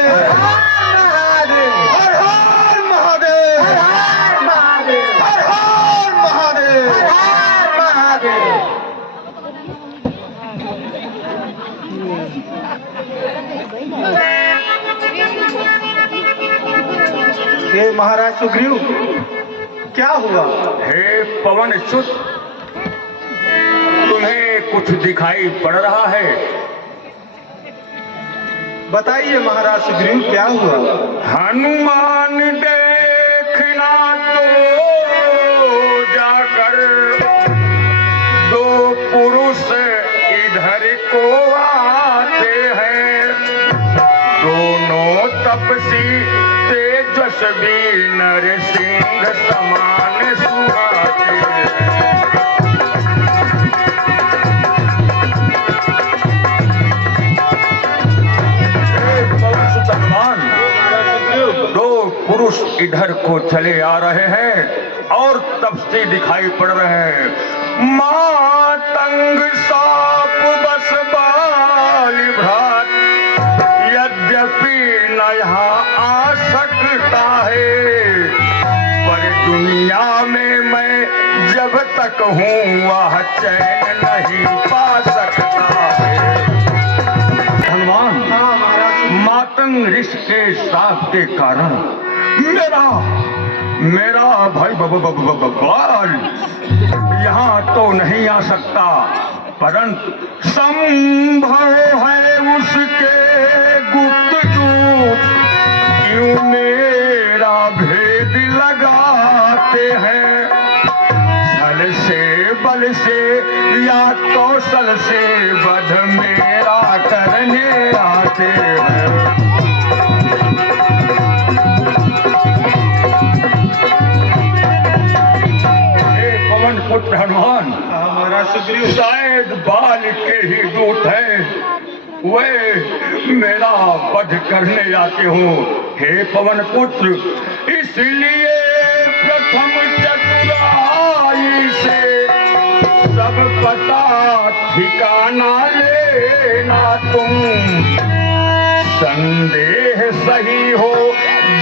हर हर महादेव। हर हर महादेव। हे महाराज सुग्रीव, क्या हुआ? हे पवन सुत, तुम्हें कुछ दिखाई पड़ रहा है? बताइए महाराज सुग्रीव, क्या हुआ? हनुमान देखना तो जाकर दो पुरुष इधर को आते हैं, दोनों तपसी तेजस्वी नरसिंह समान सुहाते हैं। दो पुरुष इधर को चले आ रहे हैं और तपसी दिखाई पड़ रहे हैं। मातंग साप बस बाल भ्रात, यद्यपि न यहाँ आ सकता है, पर दुनिया में मैं जब तक हूँ वह चैन नहीं पा सकता है। हनुमान, मातंग ऋषि के श्राप के कारण मेरा भाई बाल यहाँ तो नहीं आ सकता, परंतु संभव है उसके गुप्त दूत क्यों मेरा भेद लगाते हैं, छल से बल से या कौशल से वध मेरा करने आते हैं। पुत्र हनुमान, महाराज सुग्रीव, शायद बाल के ही दूत है, वे मेरा वध करने आते हो। हे पवन पुत्र, इसलिए प्रथम चतुराई से सब पता ठिकाना लेना तुम, संदेह सही हो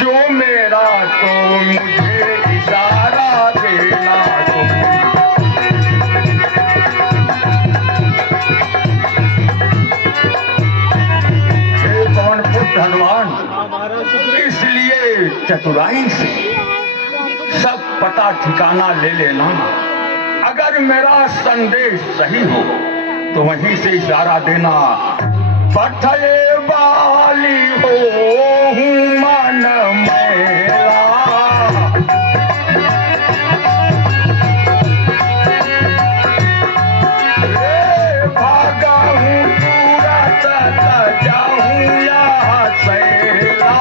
जो मेरा तो मुझे इशारा देना तुम। हनुमान, इसलिए चतुराई से सब पता ठिकाना ले लेना, अगर मेरा संदेश सही हो तो वहीं से इशारा देना। पठये बाली हो मन मेरा, भागा हूँ तुरंत जाऊँ यहाँ सैला।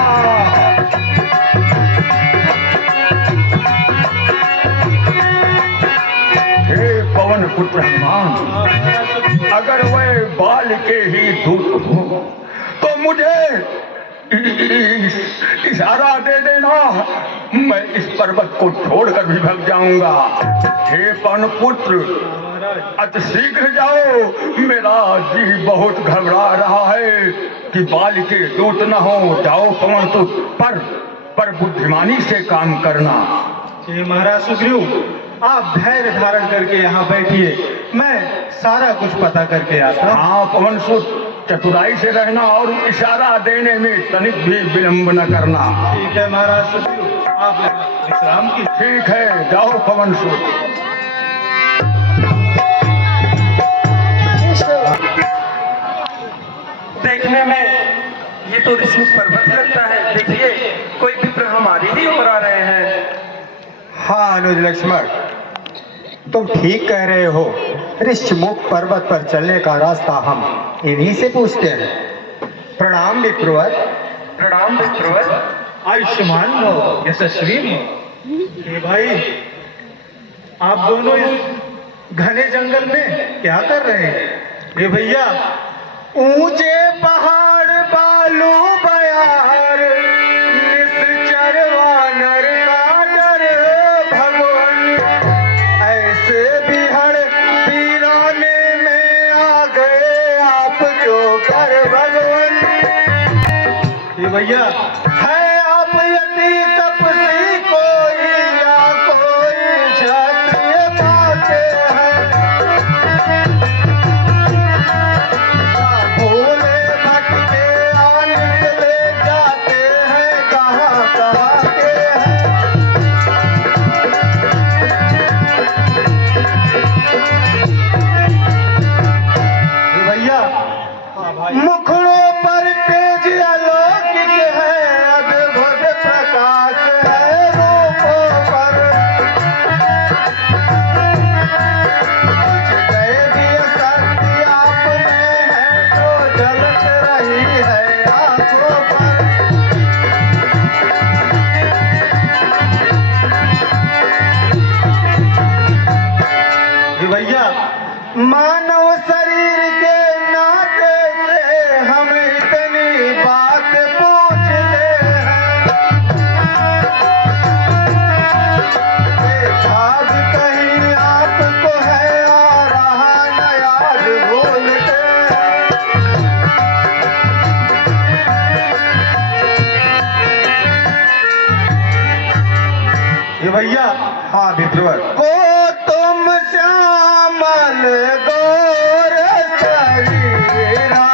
हे पवन पुत्र हनुमान, अगर वह बाल के ही दूत हो तो मुझे इशारा दे देना, मैं इस पर्वत को छोड़कर भी भाग जाऊंगा। हे पवन पुत्र, अति शीघ्र जाओ, मेरा जी बहुत घबरा रहा है कि बाल के दूत न हो। जाओ पवन पुत्र, पर बुद्धिमानी से काम करना। हे महाराज सुग्रीव, आप धैर्य धारण करके यहाँ बैठिए, मैं सारा कुछ पता करके आता हूँ। हाँ पवन सुत, चतुराई से रहना और इशारा देने में तनिक भी विलंब न करना। ठीक है महाराज सुग्रीव, आप विश्राम की। ठीक है, जाओ पवन सुत। देखने में ये तो ऋषिमुख पर्वत लगता है, देखिए कोई विप्र हमारी ही ओर आ रहे हैं। हाँ अनुज लक्ष्मण, तुम ठीक कह रहे हो, ऋषिमुख पर्वत पर चलने का रास्ता हम इन्हीं से पूछते हैं। प्रणाम विप्रवर। प्रणाम विप्रवर। आयुष्मान हो, यशस्वी हो। हे भाई, आप दोनों इस घने जंगल में क्या कर रहे हैं? हे भैया, ऊंचे पहाड़ बालू बयार, निश्चर वानर का डर भगवान, ऐसे बिहड़ वीराने में आ गए आप जो कर भगवान। ये भैया है आप यति तपसी कोई या कोई क्षत्रिय पाके हैं, भोले भटके निकले जाते हैं कहाँ कहाँ के हैं। ये भैया मुखड़ों पर तेज अलौकिक है, अद्भुत प्रकाश है रूपों पर। कुछ दैवीय शक्ति आप में है जो झलक रही है आंखों पर। ये भैया मानव शरीर के नाते से हम इतनी बात पूछते हैं, देखा भी कहीं आपको है आ रहा न याद भूलते हैं। ये भैया हाँ विप्रवर, को तुम श्यामल गौर शरीरा,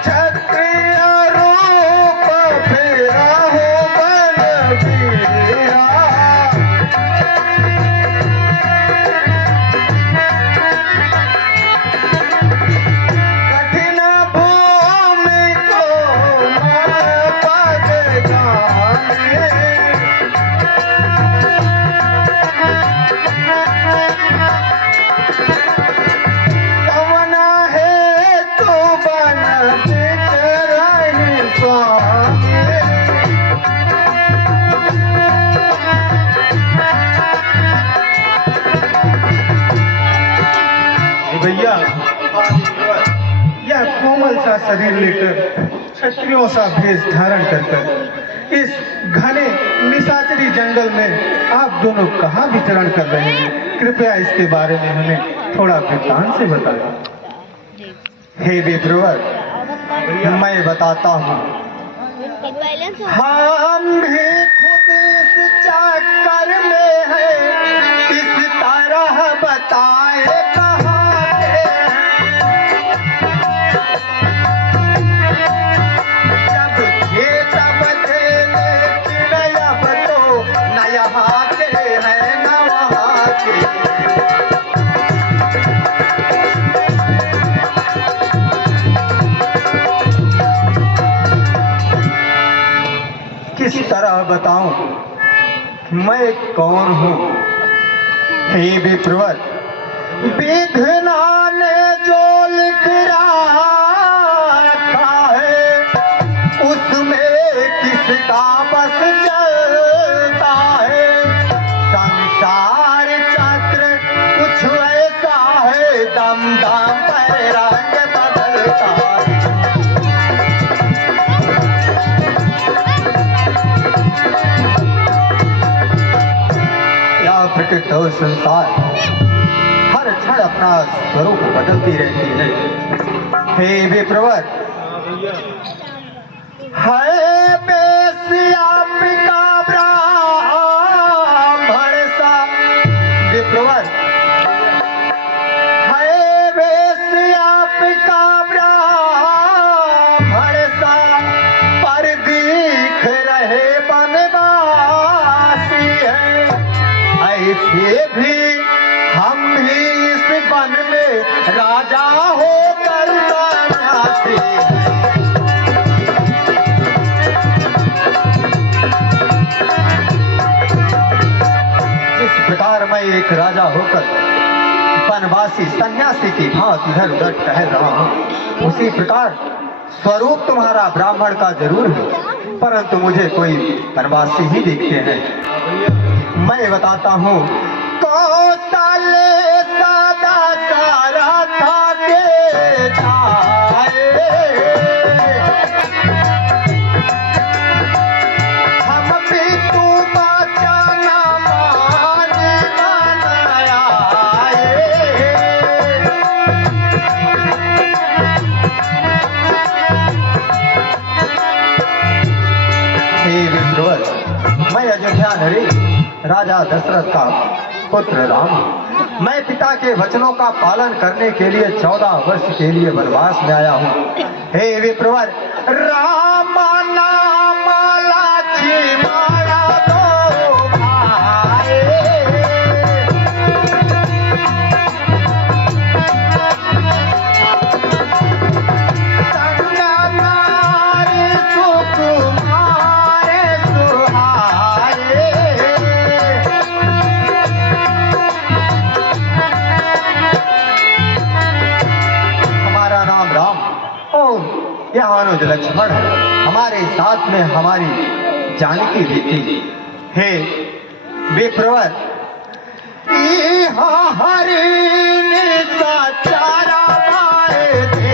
क्षत्रिय रूप फेरा हो बलबीरा। कठिन भूमि को मैं पद जाने, कवना है तू बन बिच रही स्वामी। भैया यह कोमल सा शरीर लेकर क्षत्रियों सा भेष धारण कर इस घने निशाचरी जंगल में आप दोनों कहाँ विचरण कर रहे हैं? कृपया इसके बारे में हमें थोड़ा वृत्तांत से बताएं। हे विप्रवर, मैं बताता हूँ। हम भी खुद इस चक्कर में हैं, इस तरह बताए कहाँ के हैं। जब थे तब थे लेकिन अब तो न यहाँ के हैं न वहाँ के। किस तरह बताऊं मैं कौन हूँ? हे विप्रवर, विघ्ना ने जो लिख रखा है उसमें किसका बस चलता है। संसार चक्र कुछ ऐसा है, दम दम पर रंग बदलता है। या प्रकृति और संसार हर क्षण अपना स्वरूप बदलती रहती है। हे विप्रवर, है बेसिया पिका ब्राह्मण सा। विप्रवर, है बेसिया पिका ब्राह्मण सा, पर दिख रहे बनवासी है। ऐसे भी हम भी इस वन में राजा होकर सन्यासी हैं। जिस प्रकार मैं एक राजा होकर वनवासी सन्यासी की भांति इधर उधर टहल रहा हूँ, उसी प्रकार स्वरूप तुम्हारा ब्राह्मण का जरूर है, परंतु मुझे कोई वनवासी ही दिखते हैं। मैं बताता हूँ। कौशले सदा सारा था के जाए, हम भी तू बचाना मान आए। राजा नरेश, राजा दशरथ का पुत्र राम। मैं पिता के वचनों का पालन करने के लिए 14 वर्ष के लिए वनवास में आया हूँ। हे विप्रवर, राम नाम लक्ष्मण दो भाई, संग नारी सुकुमार सुहाए। हमारा नाम राम और यह अनुज लक्ष्मण है। हमारे साथ में हमारी जानकी भी थी। हे विप्रवर, यहाँ हरिण का चारा पाए थे,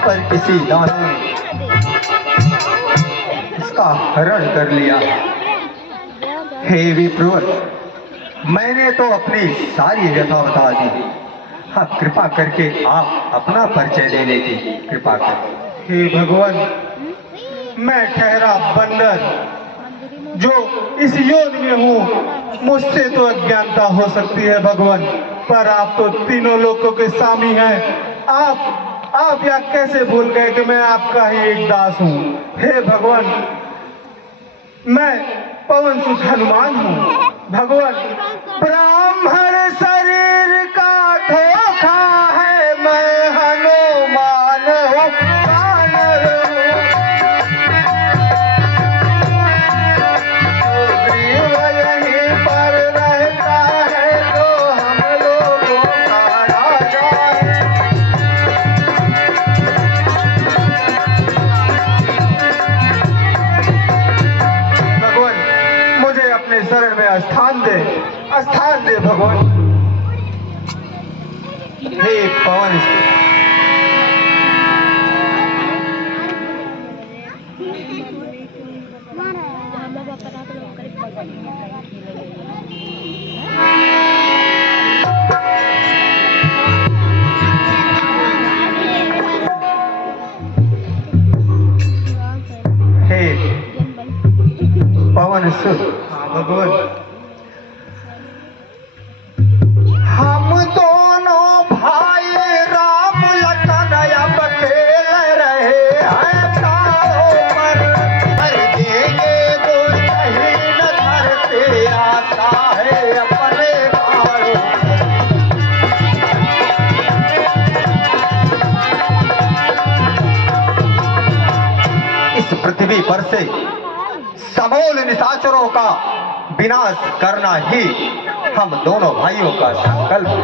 पर किसी दानव ने इसका हरण कर लिया। हे विप्रवर, मैंने तो अपनी सारी व्यथा बता दी। हाँ, कृपा करके आप अपना परिचय देने की कृपा करें। हे भगवान, मैं ठहरा बंदर जो इस योनि में हूँ। मुझसे तो अज्ञानता हो सकती है भगवान, पर आप तो तीनों लोगों के स्वामी हैं। आप यह कैसे भूल गए कि मैं आपका ही एक दास हूँ। हे भगवान, मैं पवन सुत हनुमान हूँ। भगवान, ब्राह्मण शरीर का धोखा है, मैं हनुमान हूँ, वानर हूँ। सुग्रीव यहीं पर रहता है, तो हम लोगों का राजा है। शरण में स्थान दे भगवान। हे पवन, हे पवन सुत भगवान, हम दोनों भाई राम लखन अब खेल रहे हैं तारों पर, हर देंगे दुर्जहीन घर से आता है अपने भारों। इस पृथ्वी पर से समूल निशाचरों का विनाश करना ही हम दोनों भाइयों का संकल्प है।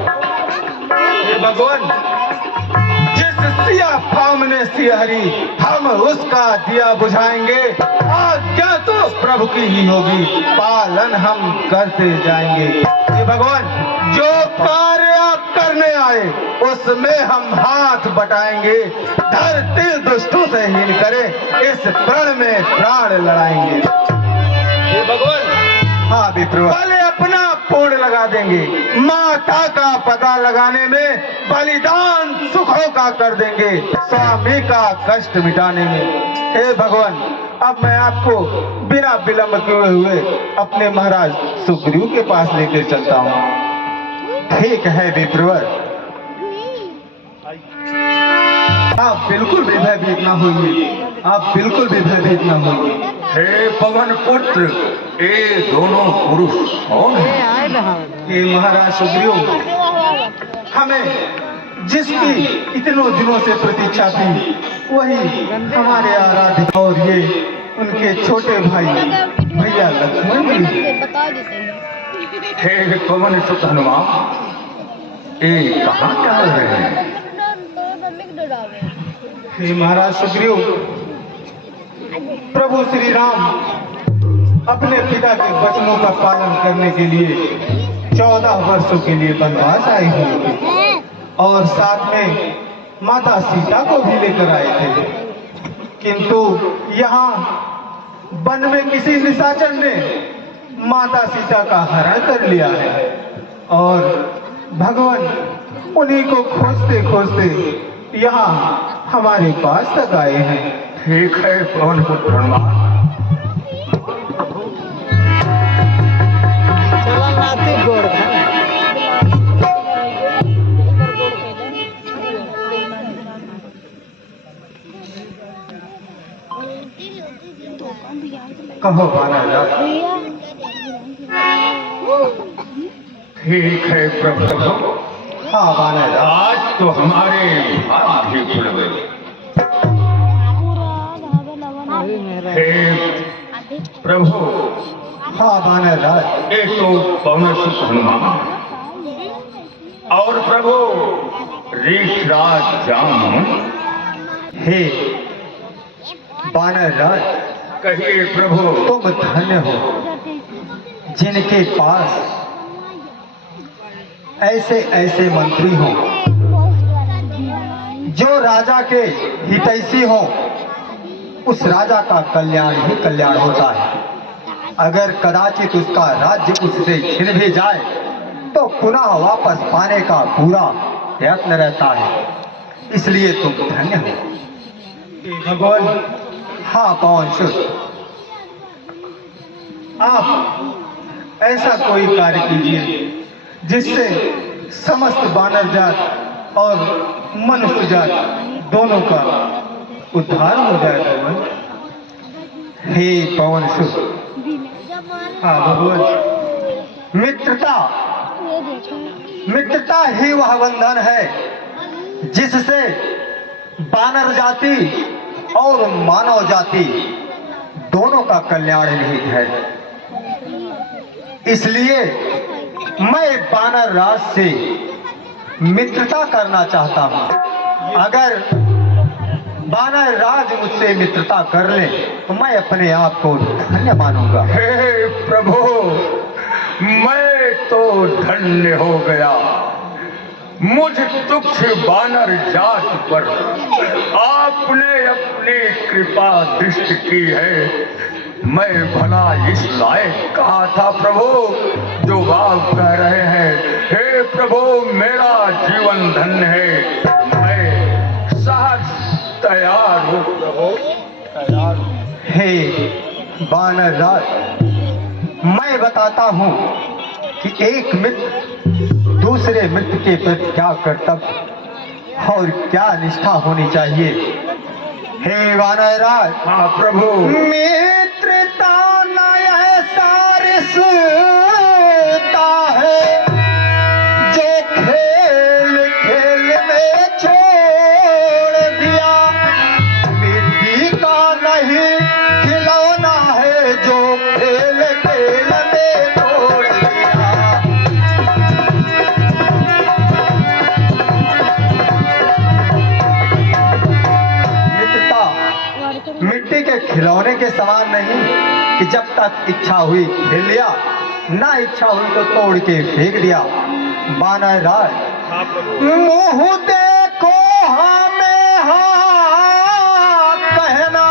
हे भगवान, जिस सिया फाम ने सियहरी, हम उसका दिया बुझाएंगे। आज्ञा तो प्रभु की ही होगी, पालन हम करते जाएंगे। हे भगवान, जो कार्य आप करने आए उसमें हम हाथ बटाएंगे। धरती दुष्टों से हीन करे, इस प्रण में प्राण लड़ाएंगे। हे भगवान, हाँ विप्रवर, पहले अपना पोड़ लगा देंगे, माता का पता लगाने में बलिदान सुखों का कर देंगे, स्वामी का कष्ट मिटाने में। हे भगवान, अब मैं आपको बिना विलंब किए हुए अपने महाराज सुग्रीव के पास लेकर चलता हूँ। ठीक है विप्रवर, आप बिल्कुल भी भयभीत न होइए, आप बिल्कुल भी भयभीत न होइए। हे पवन पुत्र, ये दोनों पुरुष कौन है? ये महाराज सुग्रीव, हमें जिसकी इतनों दिनों से प्रतीक्षा थी वही हमारे आराध्य, और ये उनके छोटे भाई भैया लक्ष्मण जी हैं। बता देते हैं। हे पवन सुत हनुमान, ये कहाँ टहल रहे हैं? हे महाराज सुग्रीव, प्रभु श्री राम अपने पिता के वचनों का पालन करने के लिए 14 वर्षों के लिए वनवास आए हुए थे और साथ में माता सीता को भी लेकर आए थे, किंतु यहाँ वन में किसी निशाचर ने माता सीता का हरण कर लिया है और भगवान उन्हीं को खोजते खोजते यहाँ हमारे पास तक आए हैं। ठीक है पवन पुत्र हनुमान, कहो बानरराज। ठीक है प्रभु। हाँ बानरराज। आज तो हमारे भाग्य खुल गए। हे प्रभु, हाँ बानरराज। एक तो पवन सुत हनुमान और प्रभु ऋषराज जामुन। हे बानरराज, कहिए प्रभु। तुम धन्य हो जिनके पास ऐसे ऐसे मंत्री हो जो राजा के हितैषी हो। उस राजा का कल्याण ही कल्याण होता है। अगर कदाचित उसका राज्य उससे छिन भी जाए तो पुनः वापस पाने का पूरा प्रयत्न रहता है। इसलिए तुम धन्य हो। भगवान, हाँ पवन सुत, आप ऐसा कोई कार्य कीजिए जिससे समस्त बानर जात और मनुष्य जात दोनों का उद्धार हो जाए भगवान। हे पवन सुत, हाँ भगवान। मित्रता ही वह बंधन है जिससे बानर जाति और मानव जाति दोनों का कल्याण निहित है। इसलिए मैं बानर राज से मित्रता करना चाहता हूँ। अगर बानर राज मुझसे मित्रता कर ले तो मैं अपने आप को धन्य मानूंगा। हे प्रभु, मैं तो धन्य हो गया। मुझ तुच्छ बानर जात पर आपने अपनी कृपा दृष्टि की है। मैं भला इस लायक कहा था प्रभु जो आप कह रहे हैं। हे प्रभु, मेरा जीवन धन्य है। मैं सहज तैयार हूँ प्रभु, तैयार हूँ। हे बानर राज, मैं बताता हूँ कि एक मित्र दूसरे मित्र के प्रति क्या कर्तव्य और क्या निष्ठा होनी चाहिए। हे बानर राज। हाँ प्रभु। मित्रता न ऐसा रिश्ता है जो खेल खेल में छोड़ दिया। मिट्टी का नहीं खिलौना है जो खेल खेल में तोड़ दिया। मिट्टी के खिलौने के समान नहीं कि जब तक इच्छा हुई खेल लिया, ना इच्छा हुई तो तोड़ के फेंक दिया। बानर राज, मुँह देखो हमें हाँ कहना,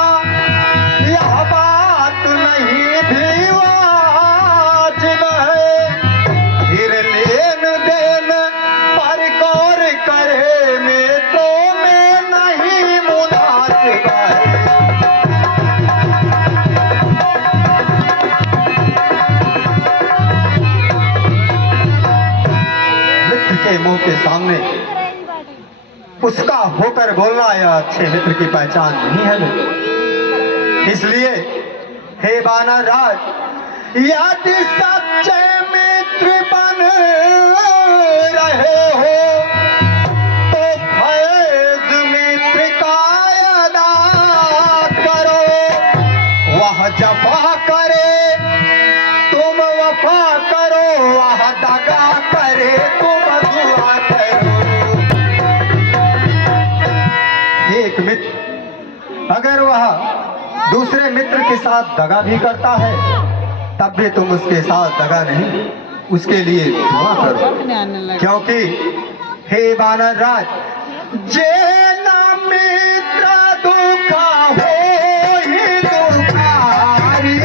यह बात नहीं भी वाजिब है। फिर लेन देन पर गौर करे में तो में नहीं मुनासिब है। के मुंह के सामने उसका होकर बोलना यह अच्छे मित्र की पहचान नहीं है। इसलिए हे बानर राज, यदि सच्चे मित्र बन रहे हो तो फैज मित्र का अदा करो। अगर वह दूसरे मित्र के साथ दगा भी करता है तब भी तुम उसके साथ दगा नहीं, उसके लिए दुआ करो, क्योंकि हे वानर राज जे ना मित्र दुखा हो ही दुखारी,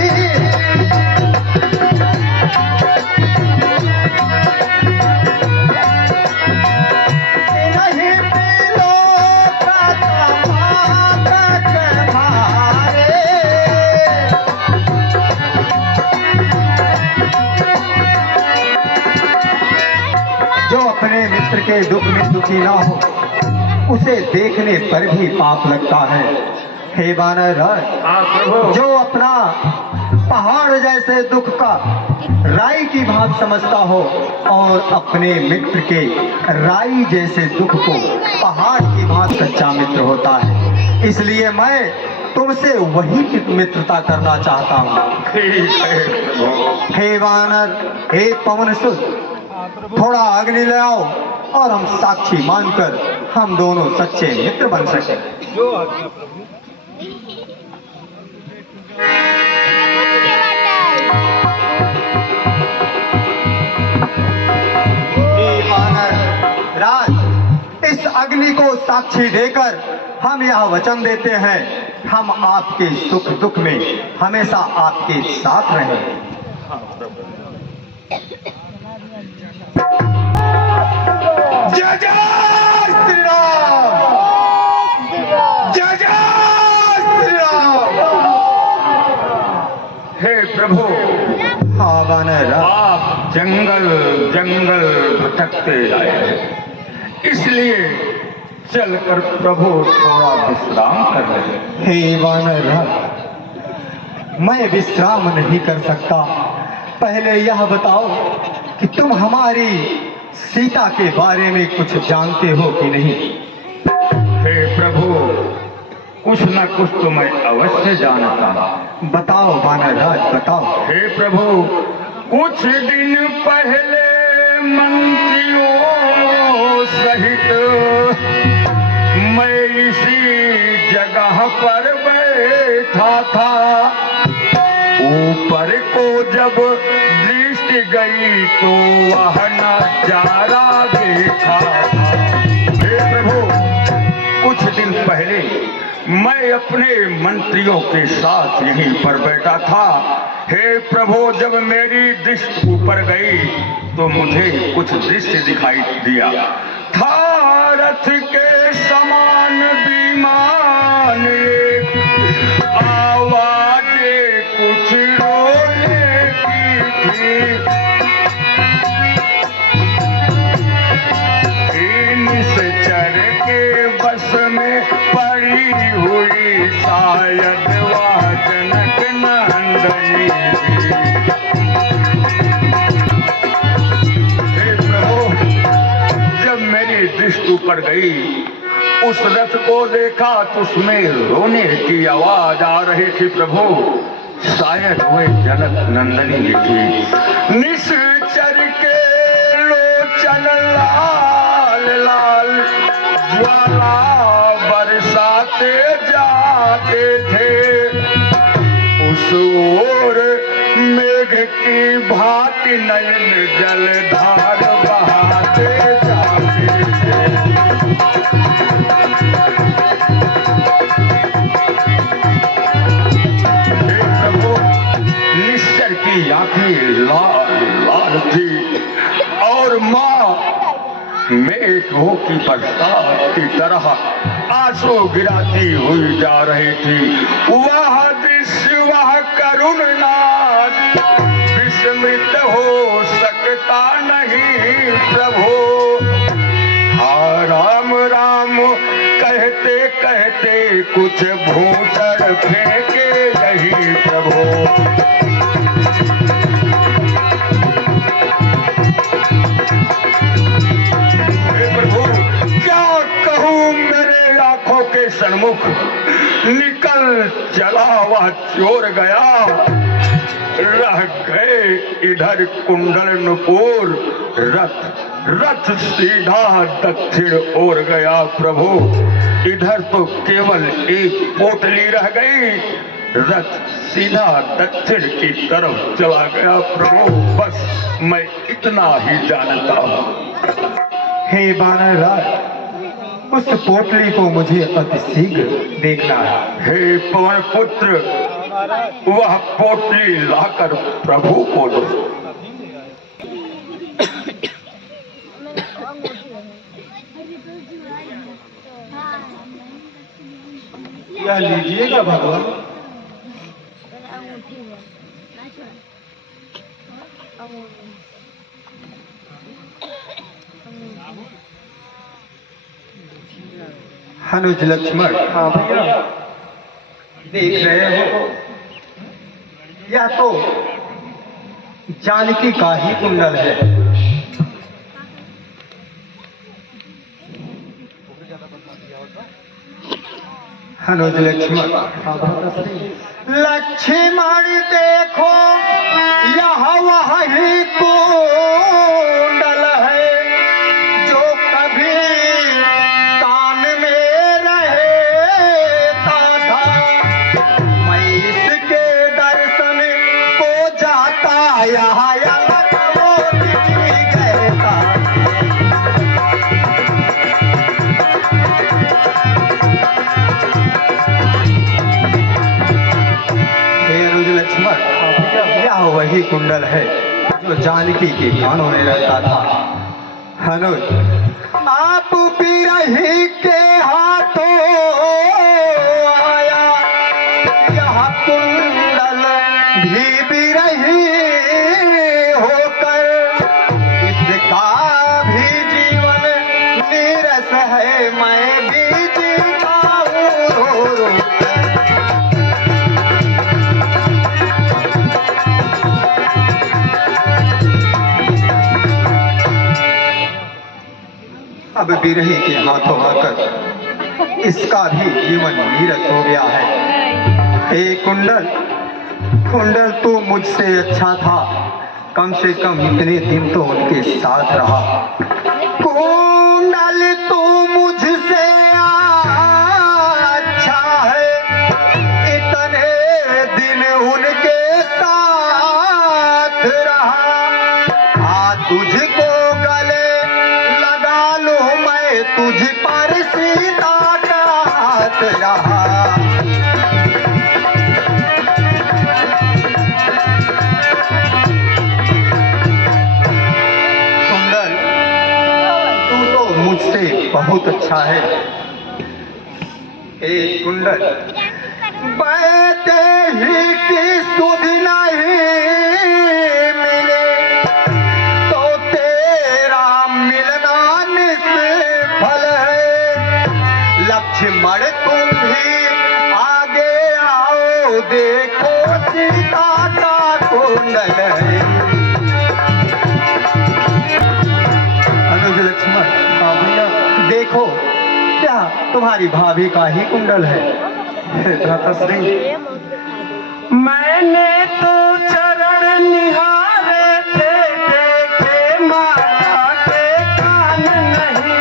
नहीं मिलो जो अपने मित्र के दुख में दुखी ना हो उसे देखने पर भी पाप लगता है। हे वानर राज, हाँ प्रभु। जो अपना पहाड़ जैसे दुख का राई की भांति समझता हो और अपने मित्र के राई जैसे दुख को पहाड़ की भांति सच्चा मित्र होता है। इसलिए मैं तुमसे वही मित्रता करना चाहता हूँ। ठीक है प्रभु। हे वानर, हे पवन सुत, थोड़ा अग्नि ले आओ और हम साक्षी मानकर हम दोनों सच्चे मित्र बन सके। हे वानर राज, इस अग्नि को साक्षी देकर हम यह वचन देते हैं, हम आपके सुख दुख में हमेशा आपके साथ रहेंगे। जय जय श्री राम, जय जय श्री राम। हे प्रभु, हाँ वानर राज, आप जंगल जंगल भटकते आए, इसलिए चलकर प्रभु थोड़ा विश्राम कर ले। हे वानर राज, मैं विश्राम नहीं कर सकता। पहले यह बताओ कि तुम हमारी सीता के बारे में कुछ जानते हो कि नहीं? हे प्रभु, कुछ न कुछ तो मैं अवश्य जानता। बताओ वानर राज, बताओ। हे प्रभु, कुछ दिन पहले मंत्रियों सहित मैं इसी जगह पर बैठा था। ऊपर को जब दृष्टि गई तो वह नजारा देखा था। हे प्रभु, कुछ दिन पहले मैं अपने मंत्रियों के साथ यहीं पर बैठा था। हे प्रभु, जब मेरी दृष्टि ऊपर गई तो मुझे कुछ दृश्य दिखाई दिया था। रथ के समान विमान, आवाजें कुछ रोने की थी। निश्चर के बस में पड़ी हुई शायद वह जनक नंदनी। हे प्रभु, जब मेरी दृष्टि ऊपर गई उस रथ को देखा तो उसमें रोने की आवाज आ रही थी। प्रभु, शायद वे जनक नंदनी थी। निश्चर के लोचन लाल लाल ज्वाला बरसाते जाते थे। उस ओर मेघ की भांति नयन जलधार बहाते जाते थे। हे प्रभु, निश्चर की आंखें लाल लाल थी और माँ मेघों की बरसात की तरह आंसू गिराती हुई जा रही थी। वह दृश्य, वह करुण नाद विस्मृत हो सकता नहीं प्रभु। हाँ राम राम कहते कहते कुछ भूसर फेंके यही प्रभु। के सन्मुख निकल चला वह चोर गया, रह गए इधर कुंडल नुपुर रथ सीधा दक्षिण ओर गया प्रभु। इधर तो केवल एक पोटली रह गई। रथ सीधा दक्षिण की तरफ चला गया प्रभु। बस मैं इतना ही जानता हूँ। हे वानर राज, उस पोटली को मुझे अति शीघ्र देखना है। हे पवन पुत्र, वह पोटली लाकर प्रभु को दो। यह लीजिएगा भगवान। अनुज लक्ष्मण, हाँ भैया, देख रहे हो, यह तो जानकी का ही कुंडल है। अनुज लक्ष्मण, लक्ष्मण देखो, यह वही कुंडल है जो कभी कान में रहता था। मैं इसके दर्शन को जाता यहाँ अलग हो गया था। हे अनुज लक्ष्मण, यह वही कुंडल है जो जानकी के कानों में रहता था। अनुज, आप बिरही के हाथों आया यह कुंडल भी बिरही होकर, इसका भी जीवन नीरस है, मैं भी जीता हूँ रो रो कर। अब बिरही के हाथों आकर इसका भी जीवन नीरस हो गया है। हे कुंडल, कुंडल तो मुझसे अच्छा था, कम से कम इतने दिन तो उनके साथ रहा। कुंडल तो मुझसे अच्छा है, इतने दिन उनके साथ रहा। तुझको गले लगा लो, मैं तुझ पर सीधा हाथ रहा। कुंडल, तू तो मुझसे बहुत अच्छा है। ए कुंडल, बैठे ही की सुध नहीं मिले तो तेरा मिलना निष्फल है। लक्ष्मण तुम भी आगे आओ, देखो सीता का कुंडल है। अनुज लक्ष्मण, हाँ भैया, देखो, क्या तुम्हारी भाभी का ही कुंडल है? भ्राताश्री, मैंने तो चरण निहारे थे, देखे माता के कान नहीं।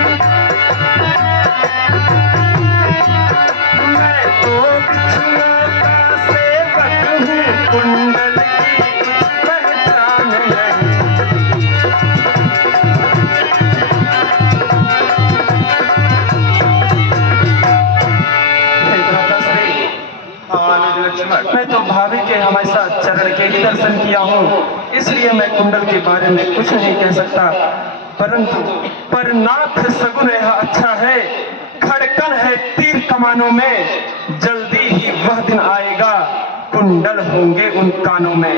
मैं तो बिछुओं का सेवक हूँ, कुंडल की कुछ पहचान नहीं। मैं तो भाभी के हमेशा चरण के ही दर्शन किया हूँ, इसलिए मैं कुंडल के बारे में कुछ नहीं कह सकता। परंतु पर नाथ सगुन यह अच्छा है, खड़कन है तीर कमानों में, जल्दी ही वह दिन आएगा कुंडल होंगे उन कानों में।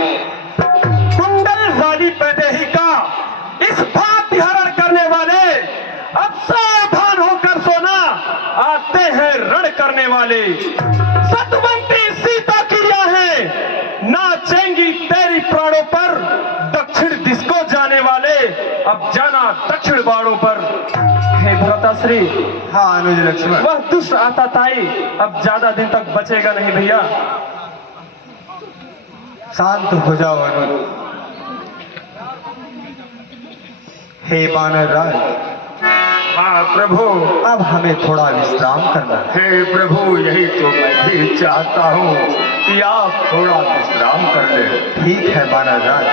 कुंडल वाली पैदेही का इस भांति हरण करने वाले, अब सावधान होकर सोना, आते हैं रण करने वाले। सतवंती सीता की है, नाचेंगी तेरी प्राणों पर, दक्षिण दिश को जाने वाले, अब जाना दक्षिण बाड़ों पर। हे भ्राताश्री, हाँ अनुज लक्ष्मण, वह दुष्ट आताताई अब ज्यादा दिन तक बचेगा नहीं भैया। शांत हो जाओ अनुज। हे बानर राज, हाँ प्रभु। अब हमें थोड़ा विश्राम करना है। हे प्रभु, यही तो मैं भी चाहता हूँ कि आप थोड़ा विश्राम कर लें। ठीक है बानर राज,